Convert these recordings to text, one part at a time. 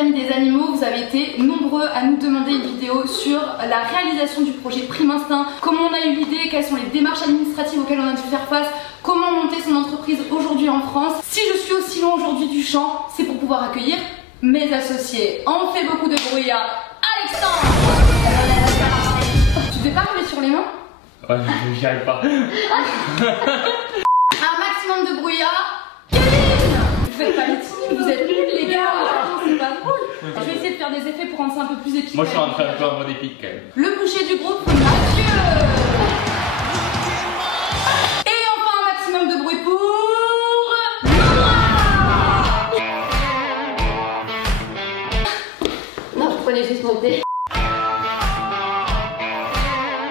amis des animaux, vous avez été nombreux à nous demander une vidéo sur la réalisation du projet Prime Instinct, comment on a eu l'idée, quelles sont les démarches administratives auxquelles on a dû faire face, comment monter son entreprise aujourd'hui en France. Si je suis aussi loin aujourd'hui du champ, c'est pour pouvoir accueillir mes associés. On fait beaucoup de bruit à Alexandre. Tu devais pas rouler sur les mains? Ouais, j'y arrive pas. Un maximum de bruit à Kevin. Vous faites pas les petits, vous êtes nuls les gars, c'est pas drôle. Je vais essayer de faire des effets pour rendre ça un peu plus épique. Moi je suis en train de faire un mode épique quand même. Le boucher du groupe, Mathieu. Et enfin un maximum de bruit pour Nora. Non, je prenais juste mon thé.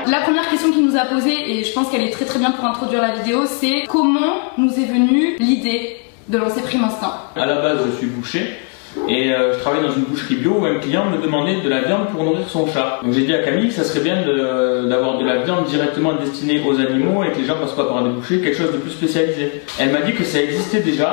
La première question qu'il nous a posée, et je pense qu'elle est très bien pour introduire la vidéo, c'est comment nous est venue l'idée de lancer Prime Instinct. À la base je suis boucher et je travaille dans une boucherie bio où un client me demandait de la viande pour nourrir son chat. Donc j'ai dit à Camille que ça serait bien d'avoir de la viande directement destinée aux animaux et que les gens passent pas par des bouchers, quelque chose de plus spécialisé. Elle m'a dit que ça existait déjà.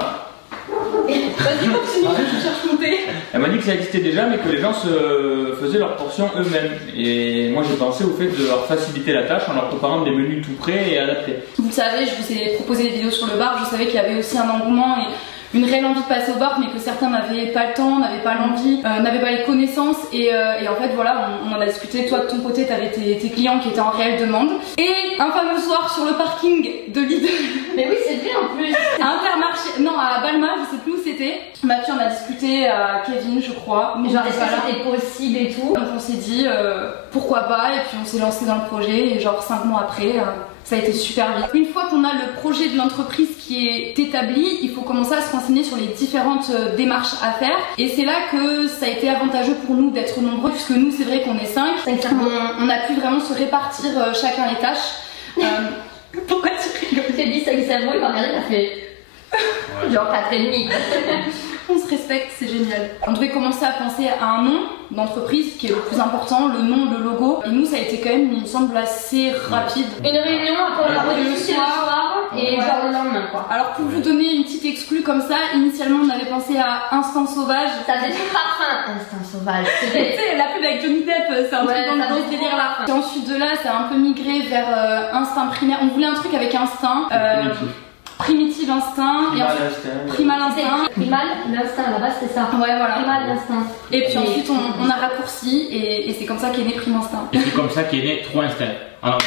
Vas-y continue, je cherche mon thé. Elle m'a dit que ça existait déjà mais que les gens se faisaient leurs portions eux-mêmes. Et moi j'ai pensé au fait de leur faciliter la tâche en leur préparant des menus tout prêts et adaptés. Vous le savez, je vous ai proposé des vidéos sur le bar, je savais qu'il y avait aussi un engouement et une réelle envie de passer au bar, mais que certains n'avaient pas le temps, n'avaient pas l'envie, n'avaient pas les connaissances et en fait voilà, on en a discuté. Toi de ton côté t'avais tes clients qui étaient en réelle demande. Et un fameux soir sur le parking de Lidl. Mais oui, c'est vrai en plus. À Intermarché, non à Balma, je sais plus où c'était. Mathieu on a discuté à Kevin je crois, mais Genre, j'arrive est-ce pas que là. c'était possible et tout? Donc on s'est dit pourquoi pas, et puis on s'est lancé dans le projet et genre 5 mois après ça a été super vite. Une fois qu'on a le projet de l'entreprise qui est établi, il faut commencer à se renseigner sur les différentes démarches à faire, et c'est là que ça a été avantageux pour nous d'être nombreux, puisque nous c'est vrai qu'on est 5, on a pu vraiment se répartir chacun les tâches. Pourquoi tu rigoles? J'ai dit 5 cerveaux, il m'a regardé, il a fait genre 4,5. On se respecte, c'est génial. On devait commencer à penser à un nom d'entreprise qui est le plus important, le nom, le logo. Et nous, ça a été quand même, il me semble, assez rapide. Une réunion, après on l'a rediscuté le soir et genre le lendemain quoi. Alors pour vous donner une petite exclue comme ça, initialement on avait pensé à Instant Sauvage. Ça faisait du parfum. Instinct sauvage. Tu sais, la pub avec Johnny Depp, c'est un truc dans ce délire là. Et ensuite de là, ça a un peu migré vers Instinct Primaire. On voulait un truc avec Instinct. Primitive Instinct, et ensuite Primal Instinct. Primal l'instinct, à la base c'était ça. Ouais, voilà. Primal l'instinct. Et puis ensuite on a raccourci et c'est comme ça qu'est né Prime Instinct. Et c'est comme ça qu'est né 3 Instinct. Alors,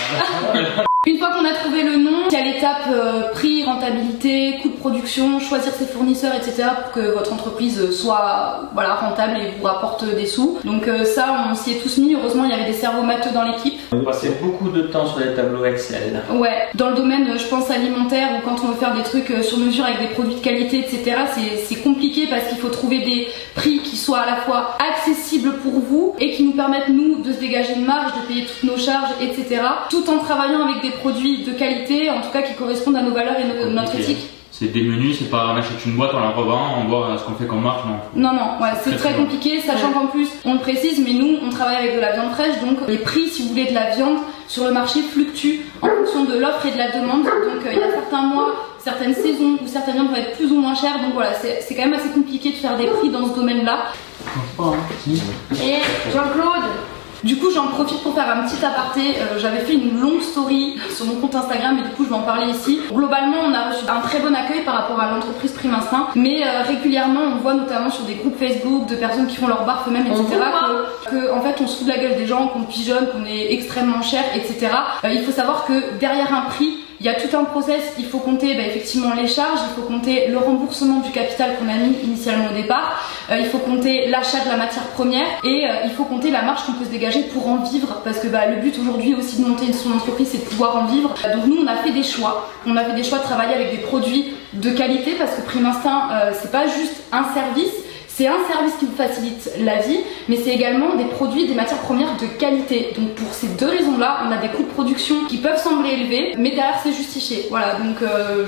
Une fois qu'on a trouvé le nom, il y a l'étape prix, rentabilité, coût de production, choisir ses fournisseurs, etc. pour que votre entreprise soit voilà, rentable et vous rapporte des sous. Donc ça, on s'y est tous mis. Heureusement, il y avait des cerveaux matheux dans l'équipe. on passait beaucoup de temps sur les tableaux Excel. Ouais, dans le domaine, je pense, alimentaire, ou quand on veut faire des trucs sur mesure avec des produits de qualité, etc., c'est compliqué parce qu'il faut trouver des prix qui soient à la fois accessibles pour vous et qui nous permettent, nous, de se dégager une marge, de payer toutes nos charges, etc., tout en travaillant avec des produits de qualité, en tout cas qui correspondent à nos valeurs et notre éthique. C'est des menus, c'est pas on achète une boîte, on la revend, on voit ce qu'on fait comme marque, non. Non, ouais, c'est très compliqué, sachant qu'en plus, on le précise, mais nous, on travaille avec de la viande fraîche, donc les prix, si vous voulez, de la viande sur le marché fluctuent en fonction de l'offre et de la demande. Donc il y a certains mois, certaines saisons où certaines viandes vont être plus ou moins chères, donc voilà, c'est quand même assez compliqué de faire des prix dans ce domaine-là. Et Jean-Claude. Du coup, j'en profite pour faire un petit aparté. J'avais fait une longue story sur mon compte Instagram et du coup, je vais en parler ici. Globalement, on a reçu un très bon accueil par rapport à l'entreprise Prime Instinct, mais régulièrement, on voit notamment sur des groupes Facebook de personnes qui font leur bar eux-mêmes, etc., que en fait, on se fout de la gueule des gens, qu'on pigeonne, qu'on est extrêmement cher, etc. Il faut savoir que derrière un prix, il y a tout un process, il faut compter effectivement les charges, il faut compter le remboursement du capital qu'on a mis initialement au départ, il faut compter l'achat de la matière première et il faut compter la marge qu'on peut se dégager pour en vivre, parce que le but aujourd'hui aussi de monter son entreprise, c'est de pouvoir en vivre. Donc nous on a fait des choix, de travailler avec des produits de qualité, parce que Prime Instinct c'est pas juste un service, c'est un service qui vous facilite la vie, mais c'est également des produits, des matières premières de qualité. Donc pour ces deux raisons-là, on a des coûts de production qui peuvent sembler élevés, mais derrière c'est justifié. Voilà, donc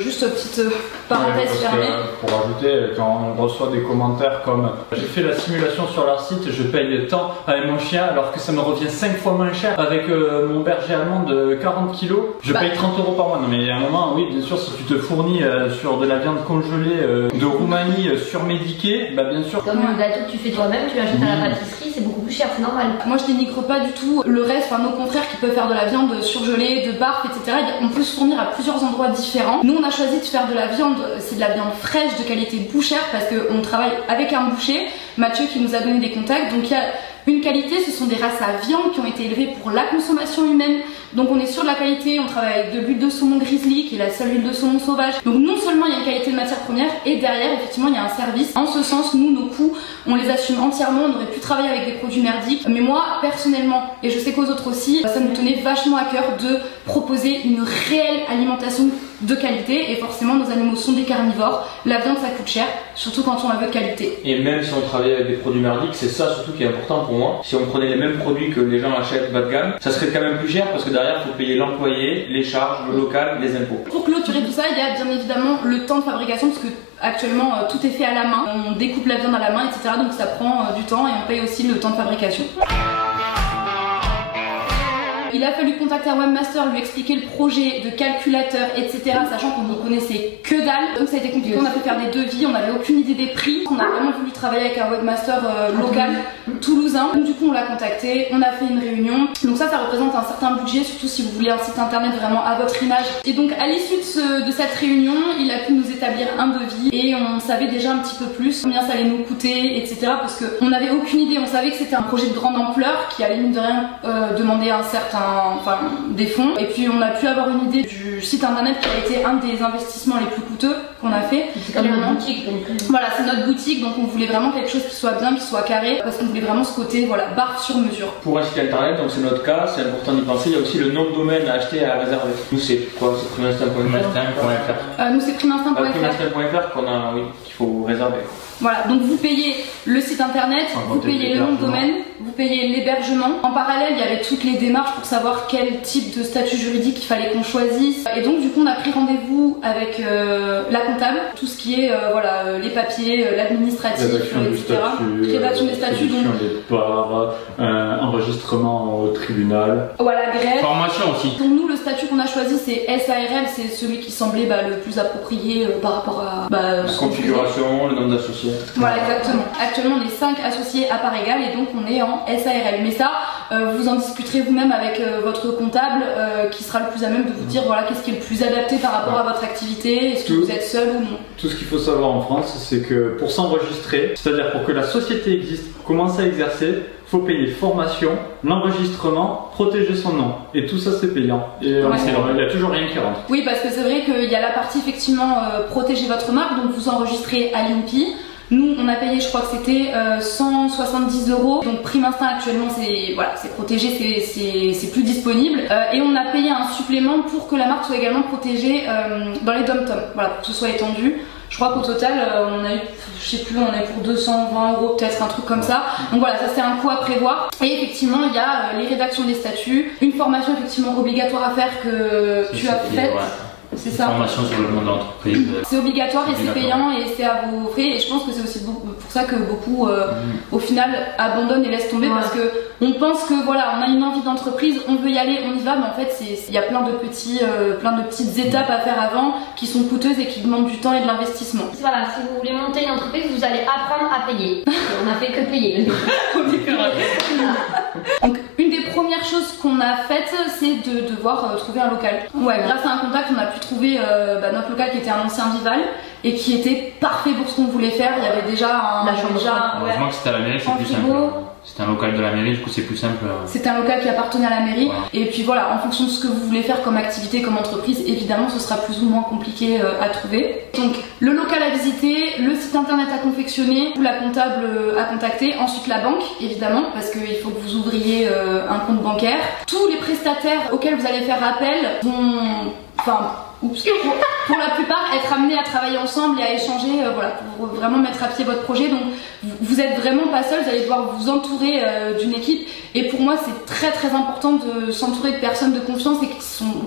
juste petite parenthèse fermée. Pour ajouter, quand on reçoit des commentaires comme j'ai fait la simulation sur leur site, je paye tant avec mon chien alors que ça me revient 5 fois moins cher avec mon berger allemand de 40 kg, je paye 30 € par mois. Non mais il y a un moment, oui bien sûr, si tu te fournis sur de la viande congelée de Roumanie surmédiquée, bien sûr Comme le gâteau que tu fais toi-même, tu l'achètes à la pâtisserie, c'est beaucoup plus cher, c'est normal. Moi je dénigre pas du tout le reste, enfin nos confrères qui peuvent faire de la viande surgelée, de barf, etc. On peut se fournir à plusieurs endroits différents. Nous on a choisi de faire de la viande, c'est de la viande fraîche de qualité bouchère parce qu'on travaille avec un boucher, Mathieu qui nous a donné des contacts. Donc il y a une qualité, ce sont des races à viande qui ont été élevées pour la consommation humaine. Donc on est sûr de la qualité, on travaille avec de l'huile de saumon grizzly qui est la seule huile de saumon sauvage. Donc non seulement il y a une qualité de matière première et derrière effectivement il y a un service. En ce sens, nous nos coûts on les assume entièrement, on aurait pu travailler avec des produits merdiques. Mais moi personnellement, et je sais qu'aux autres aussi, ça nous tenait vachement à cœur de proposer une réelle alimentation de qualité et forcément nos animaux sont des carnivores, la viande ça coûte cher, surtout quand on la veut de qualité. Et même si on travaille avec des produits merdiques, c'est ça surtout qui est important pour moi. Si on prenait les mêmes produits que les gens achètent bas de gamme, ça serait quand même plus cher parce que derrière il faut payer l'employé, les charges, le local, les impôts. Pour clôturer tout ça, il y a bien évidemment le temps de fabrication parce que actuellement tout est fait à la main, on découpe la viande à la main, etc. Donc ça prend du temps et on paye aussi le temps de fabrication. Il a fallu contacter un webmaster, lui expliquer le projet de calculateur, etc. Sachant qu'on n'y connaissait que dalle. Donc ça a été compliqué, on a fait faire des devis, on n'avait aucune idée des prix. On a vraiment voulu travailler avec un webmaster local, toulousain. Donc du coup on l'a contacté, on a fait une réunion. Donc ça représente un certain budget, surtout si vous voulez un site internet vraiment à votre image. Et donc à l'issue de cette réunion, il a pu nous établir un devis et on savait déjà un petit peu plus combien ça allait nous coûter, etc. Parce qu'on n'avait aucune idée, on savait que c'était un projet de grande ampleur qui allait mine de rien demander des fonds. Et puis on a pu avoir une idée du site internet qui a été un des investissements les plus coûteux qu'on a fait. C'est comme notre boutique donc. Voilà, c'est notre boutique donc on voulait vraiment quelque chose qui soit bien, qui soit carré parce qu'on voulait vraiment ce côté barre sur mesure. Pour un site internet, donc c'est notre cas, c'est important d'y penser, il y a aussi le nom de domaine à acheter et à réserver. Nous c'est quoi? C'est primeinstinct.fr. Nous c'est primeinstinct.fr. Primeinstinct.fr qu'il faut réserver. Voilà, donc vous payez le site internet, vous payez le nom de domaine, vous payez l'hébergement. En parallèle, il y avait toutes les démarches pour savoir quel type de statut juridique il fallait qu'on choisisse. Et donc, du coup, on a pris rendez-vous avec la comptable, tout ce qui est les papiers, l'administratif, etc. Rédaction des statuts, donc. Des parts, enregistrement au tribunal. Voilà, greffe. Formation aussi. Pour nous, le statut qu'on a choisi, c'est SARL, c'est celui qui semblait le plus approprié par rapport à la configuration, le nombre d'associés. Voilà, exactement. Actuellement, on est 5 associés à part égale et donc on est en SARL. Mais ça, vous en discuterez vous-même avec votre comptable qui sera le plus à même de vous dire qu'est-ce qui est le plus adapté par rapport à votre activité, est-ce que vous êtes seul ou non. Tout ce qu'il faut savoir en France, c'est que pour s'enregistrer, c'est-à-dire pour que la société existe, commence à exercer, il faut payer formation, l'enregistrement, protéger son nom. Et tout ça c'est payant. Et il n'y a toujours rien qui rentre. Oui, parce que c'est vrai qu'il y a la partie effectivement protéger votre marque, donc vous enregistrez à l'INPI. Nous, on a payé, je crois que c'était 170 €. Donc, Prime Instinct actuellement, c'est protégé, c'est plus disponible. Et on a payé un supplément pour que la marque soit également protégée dans les dom-toms. Voilà, pour que ce soit étendu. Je crois qu'au total, on a eu, je sais plus, on a eu pour 220 € peut-être, un truc comme ça. Donc voilà, ça c'est un coût à prévoir. Et effectivement, il y a les rédactions des statuts, une formation effectivement obligatoire à faire que tu as faite. C'est ça. Formation sur le monde de l'entreprise. C'est obligatoire et c'est payant et c'est à vos frais. Et je pense que c'est aussi pour ça que beaucoup, au final, abandonnent et laissent tomber parce que on pense que on a une envie d'entreprise, on veut y aller, on y va, mais en fait, il y a plein de petites étapes à faire avant qui sont coûteuses et qui demandent du temps et de l'investissement. Voilà, si vous voulez monter une entreprise, vous allez apprendre à payer. On a fait que payer. Donc, une des premières choses qu'on a faites, c'est de devoir trouver un local. Ouais, grâce à un contact, on a pu trouver notre local qui était un ancien Vival et qui était parfait pour ce qu'on voulait faire. Il y avait déjà heureusement que c'était à la mairie, c'est plus simple. C'était un local de la mairie, du coup c'est plus simple. C'était un local qui appartenait à la mairie. Voilà. Et puis voilà, en fonction de ce que vous voulez faire comme activité, comme entreprise, évidemment ce sera plus ou moins compliqué à trouver. Donc le local à visiter, le site internet à confectionner, la comptable à contacter, ensuite la banque évidemment, parce qu'il faut que vous ouvriez un compte bancaire. Tous les prestataires auxquels vous allez faire appel vont... pour la plupart être amenés à travailler ensemble et à échanger pour vraiment mettre à pied votre projet. Donc vous êtes vraiment pas seul, vous allez devoir vous entourer d'une équipe et pour moi c'est très très important de s'entourer de personnes de confiance et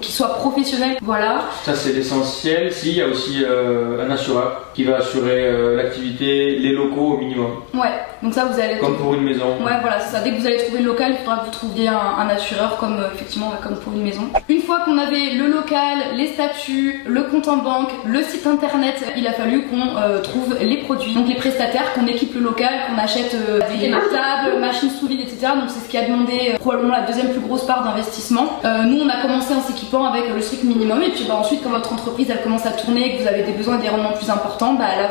qui soient professionnels. Voilà. Ça c'est l'essentiel. Il y a aussi un assureur qui va assurer l'activité, les locaux au minimum. Ouais, donc ça vous allez... Comme pour une maison. Ouais voilà, c'est ça. Dès que vous allez trouver le local, il faudra que vous trouviez un assureur comme effectivement comme pour une maison. Une fois qu'on avait le local, les statuts, le compte en en banque, le site internet. Il a fallu qu'on trouve les produits, donc les prestataires, qu'on équipe le local, qu'on achète des tables, machines sous vide, etc. Donc c'est ce qui a demandé probablement la deuxième plus grosse part d'investissement. Nous on a commencé en s'équipant avec le strict minimum et puis ensuite quand votre entreprise elle commence à tourner et que vous avez des besoins et des rendements plus importants, là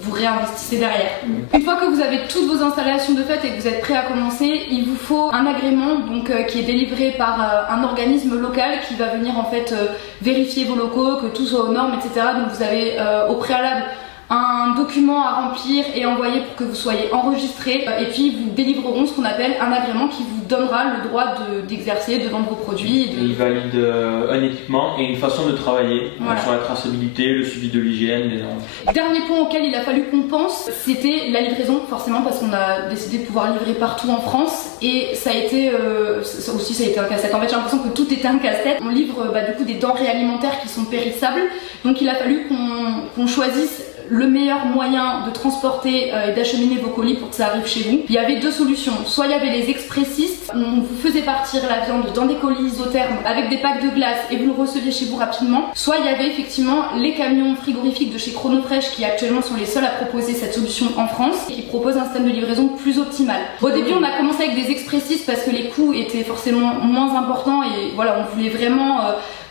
vous réinvestissez derrière. Une fois que vous avez toutes vos installations de fait et que vous êtes prêt à commencer, il vous faut un agrément donc, qui est délivré par un organisme local qui va venir en fait vérifier vos locaux, que tout soit aux normes, etc. Donc vous avez au préalable un document à remplir et envoyer pour que vous soyez enregistré et puis vous délivreront ce qu'on appelle un agrément qui vous donnera le droit d'exercer, de vendre vos produits. Et il valide un équipement et une façon de travailler sur la traçabilité, le suivi de l'hygiène. Dernier point auquel il a fallu qu'on pense, c'était la livraison, forcément parce qu'on a décidé de pouvoir livrer partout en France et ça a été un casse-tête. En fait j'ai l'impression que tout était un casse-tête. On livre du coup des denrées alimentaires qui sont périssables, donc il a fallu qu'on choisisse le meilleur moyen de transporter et d'acheminer vos colis pour que ça arrive chez vous. Il y avait deux solutions. Soit il y avait les expressistes, on vous faisait partir la viande dans des colis isothermes avec des packs de glace et vous le receviez chez vous rapidement. Soit il y avait effectivement les camions frigorifiques de chez Chronofresh qui actuellement sont les seuls à proposer cette solution en France et qui proposent un système de livraison plus optimal. Au début on a commencé avec des expressistes parce que les coûts étaient forcément moins importants et voilà, on voulait vraiment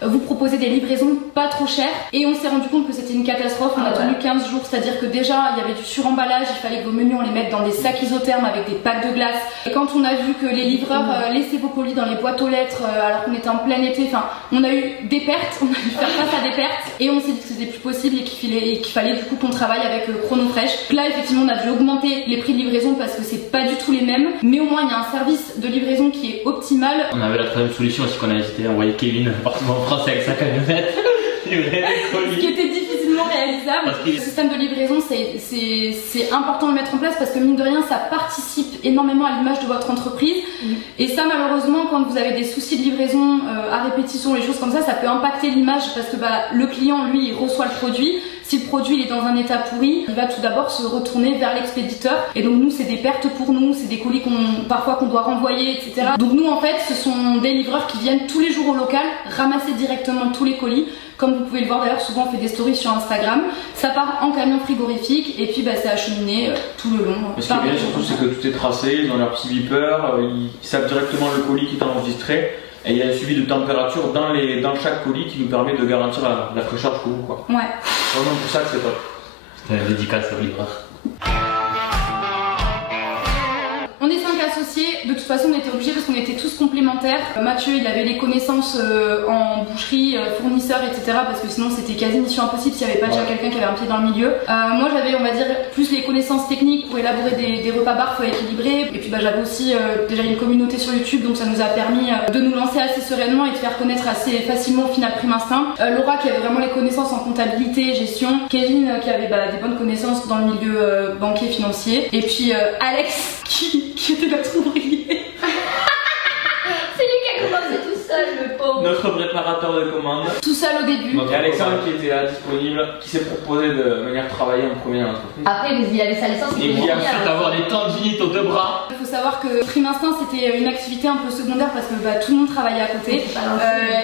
vous proposer des livraisons pas trop chères et on s'est rendu compte que c'était une catastrophe. On a tenu 15 jours, c'est-à-dire que déjà il y avait du suremballage, il fallait que vos menus on les mette dans des sacs isothermes avec des packs de glace et quand on a vu que les livreurs laissaient vos colis dans les boîtes aux lettres alors qu'on était en plein été, enfin on a eu des pertes, on a dû faire face à des pertes et on s'est dit que c'était plus possible et qu'il fallait du coup qu'on travaille avec Chronofresh. Là effectivement on a dû augmenter les prix de livraison parce que c'est pas du tout les mêmes, mais au moins il y a un service de livraison qui est optimal. On avait la troisième solution aussi qu'on a hésité à envoyer Kevin partout en France avec sa camionnette livrer les colis. Ce qui était difficilement réalisable. Le système de livraison c'est important de le mettre en place parce que mine de rien ça participe énormément à l'image de votre entreprise et ça malheureusement quand vous avez des soucis de livraison à répétition, les choses comme ça peut impacter l'image parce que le client lui il reçoit le produit. Si le produit il est dans un état pourri, il va tout d'abord se retourner vers l'expéditeur et donc nous c'est des pertes pour nous, c'est des colis parfois qu'on doit renvoyer, etc. Donc nous en fait ce sont des livreurs qui viennent tous les jours au local ramasser directement tous les colis. Comme vous pouvez le voir d'ailleurs, souvent on fait des stories sur Instagram. Ça part en camion frigorifique et puis c'est acheminé tout le long. Ce qui est bien surtout c'est que tout est tracé dans leur petit beeper, ils savent directement le colis qui est enregistré. Et il y a un suivi de température dans chaque colis qui nous permet de garantir la fraîcheur jusqu'au bout. Ouais. Vraiment pour ça que c'est top. C'était une dédicace au livreur. On est 5 associés, de toute façon on était obligés parce qu'on était tous complémentaires. Mathieu il avait les connaissances en boucherie, fournisseurs, etc. parce que sinon c'était quasi mission impossible s'il n'y avait pas déjà quelqu'un qui avait un pied dans le milieu. Moi j'avais on va dire plus les connaissances techniques pour élaborer des repas barf équilibrés et puis j'avais aussi déjà une communauté sur YouTube donc ça nous a permis de nous lancer assez sereinement et de faire connaître assez facilement au final Prime Instinct. Laura qui avait vraiment les connaissances en comptabilité, gestion, Kevin qui avait des bonnes connaissances dans le milieu banquier financier et puis Alex qui était notre ouvrier. C'est lui qui a commencé tout seul, le pauvre. Notre préparateur de commandes. Tout seul au début. Donc Alexandre qui était là disponible, qui s'est proposé de venir travailler en premier dans l'entreprise. Après il avait sa licence. Et qui a ensuite avoir des tendinites aux deux bras. Il faut savoir que Prime Instinct c'était une activité un peu secondaire parce que tout le monde travaillait à côté.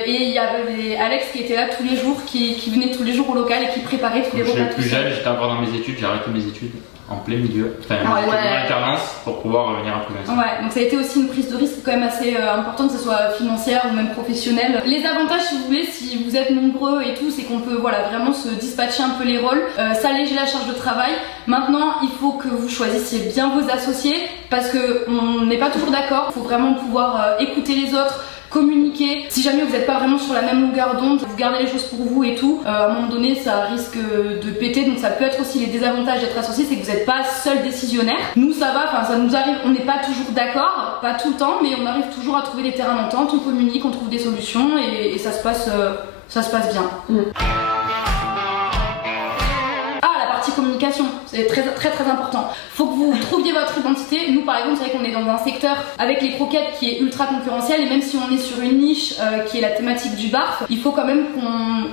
Et il y avait Alex qui était là tous les jours, qui venait tous les jours au local et qui préparait tous les repas. J'étais plus jeune, j'étais encore dans mes études, j'ai arrêté mes études en plein milieu, enfin en alternance pour pouvoir revenir à Prime Instinct. Ouais, donc ça a été aussi une prise de risque quand même assez importante, que ce soit financière ou même professionnelle. Les avantages si vous voulez, si vous êtes nombreux et tout, c'est qu'on peut vraiment se dispatcher un peu les rôles, ça allège la charge de travail. Maintenant il faut que vous choisissiez bien vos associés parce qu'on n'est pas toujours d'accord, il faut vraiment pouvoir écouter les autres, communiquer. Si jamais vous n'êtes pas vraiment sur la même longueur d'onde, vous gardez les choses pour vous et tout, à un moment donné ça risque de péter, donc ça peut être aussi les désavantages d'être associé, c'est que vous n'êtes pas seul décisionnaire. Nous ça va, ça nous arrive, on n'est pas toujours d'accord, pas tout le temps, mais on arrive toujours à trouver des terrains d'entente, on communique, on trouve des solutions et ça se passe bien. Communication, c'est très important. Faut que vous trouviez votre identité. Nous par exemple c'est vrai qu'on est dans un secteur avec les croquettes qui est ultra concurrentiel et même si on est sur une niche qui est la thématique du barf, il faut quand même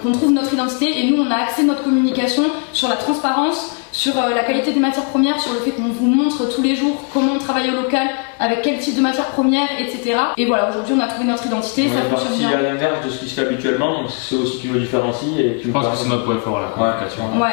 qu'on trouve notre identité et nous on a axé notre communication sur la transparence, sur la qualité des matières premières, sur le fait qu'on vous montre tous les jours comment on travaille au local, avec quel type de matières premières, etc. Et voilà, aujourd'hui on a trouvé notre identité, ça fonctionne bien. à l'inverse de ce qui se fait habituellement, donc c'est aussi qui nous différencie et qui Je pense que c'est notre point fort, la communication. Ouais.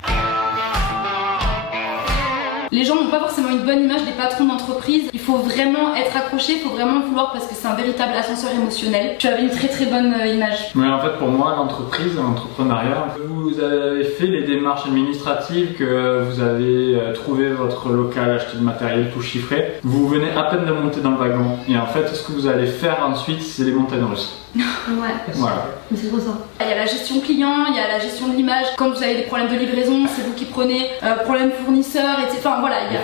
Les gens n'ont pas forcément une bonne image des patrons d'entreprise. Il faut vraiment être accroché, il faut vraiment vouloir parce que c'est un véritable ascenseur émotionnel. Tu avais une très très bonne image. Mais en fait, pour moi, l'entreprise, l'entrepreneuriat, vous avez fait les démarches administratives, que vous avez trouvé votre local, acheté le matériel tout chiffré. Vous venez à peine de monter dans le wagon. Et en fait, ce que vous allez faire ensuite, c'est les montagnes russes. Ouais. Voilà. Mais c'est trop ça. Il y a la gestion client, il y a la gestion de l'image. Quand vous avez des problèmes de livraison, c'est vous qui prenez. Problèmes fournisseurs, etc. Enfin voilà, il y a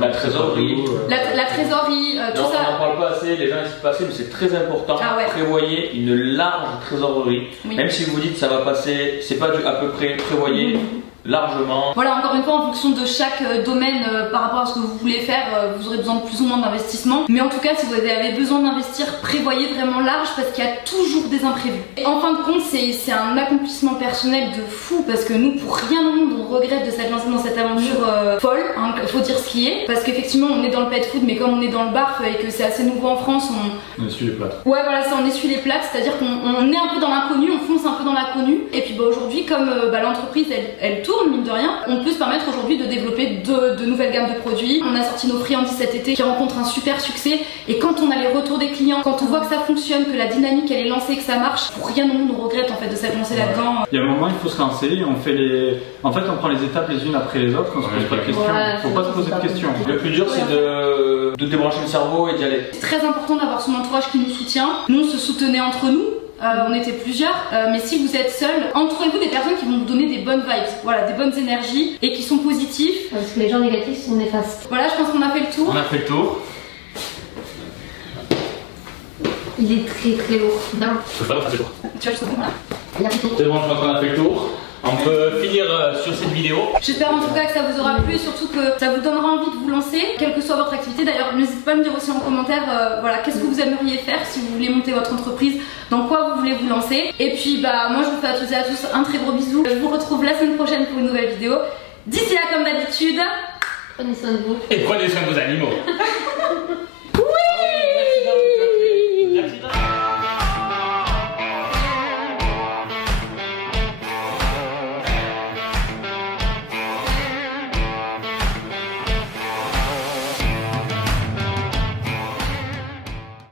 la trésorerie. La trésorerie, tout ça. On n'en parle pas assez, les gens ne savent pas assez, mais c'est très important. Ah ouais. Prévoyez une large trésorerie. Oui. Même si vous dites ça va passer, c'est pas du à peu près, prévoyez largement. Voilà, encore une fois, en fonction de chaque domaine par rapport à ce que vous voulez faire, vous aurez besoin de plus ou moins d'investissement. Mais en tout cas, si vous avez besoin d'investir, prévoyez vraiment large parce qu'il y a toujours des imprévus. Et en fin de compte, c'est un accomplissement personnel de fou parce que nous, pour rien au monde, on regrette de s'être lancé dans cette aventure folle. Hein, faut dire ce qui est. Parce qu'effectivement, on est dans le pet food, mais comme on est dans le bar et que c'est assez nouveau en France, on essuie les plates. Ouais, voilà, ça, on essuie les plates, c'est-à-dire qu'on est un peu dans l'inconnu, on fonce un peu dans l'inconnu. Et puis aujourd'hui, comme l'entreprise, elle tourne, mine de rien, on peut se permettre aujourd'hui de développer de nouvelles gammes de produits. On a sorti nos friandises cet été qui rencontrent un super succès. Et quand on a les retours des clients, quand on voit que ça fonctionne, que la dynamique elle est lancée, que ça marche, pour rien au monde on regrette en fait de s'être lancé là-dedans. Il y a un moment, il faut se lancer, on fait en fait, on prend les étapes les unes après les autres, on se pose pas de questions. Faut pas se poser de questions. Le plus dur, c'est de débrancher le cerveau et d'y aller. C'est très important d'avoir son entourage qui nous soutient. Nous, on se soutenait entre nous. On était plusieurs, mais si vous êtes seul, entourez-vous des personnes qui vont vous donner des bonnes vibes, voilà, des bonnes énergies et qui sont positifs. Parce que les gens négatifs sont néfastes. Voilà, je pense qu'on a fait le tour. On a fait le tour. Il est très très lourd. Non. Je peux pas faire le tour. Tu vois, je te comprends là. Il a fait tout. C'est bon, je pense qu'on a fait le tour. On peut finir sur cette vidéo. J'espère en tout cas que ça vous aura plu et surtout que ça vous donnera envie de vous lancer, quelle que soit votre activité. D'ailleurs, n'hésitez pas à me dire aussi en commentaire, voilà, qu'est-ce que vous aimeriez faire si vous voulez monter votre entreprise, dans quoi vous voulez vous lancer. Et puis, moi je vous fais à toutes et à tous un très gros bisou. Je vous retrouve la semaine prochaine pour une nouvelle vidéo. D'ici là, comme d'habitude, Prenez soin de vous. Et prenez soin de vos animaux.